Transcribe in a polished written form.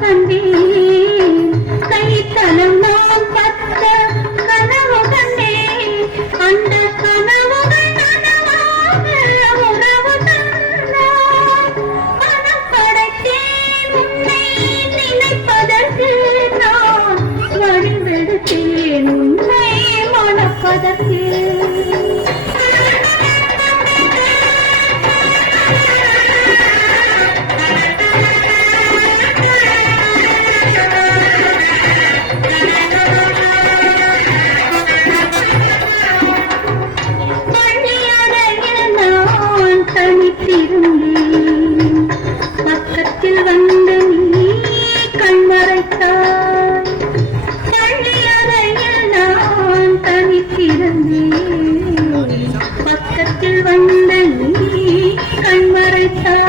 கண்டேன் கைத்தலம் நான் பத்த கனவு கண்டேன் அந்த கனவுகள் நனவாக உறவு தந்தார் மனம் படைத்தேன் உன்னை நினைப்பதற்கு நான் வழிவெடுத்தேன் உன்னை மணப்பதற்கு பக்கத்தில் வந்து நீ கண்மறைத்தாய் பள்ளியறையில் நான் தனித்திருந்தேன் பக்கத்தில் வந்து நீ கண்மறைத்தாய்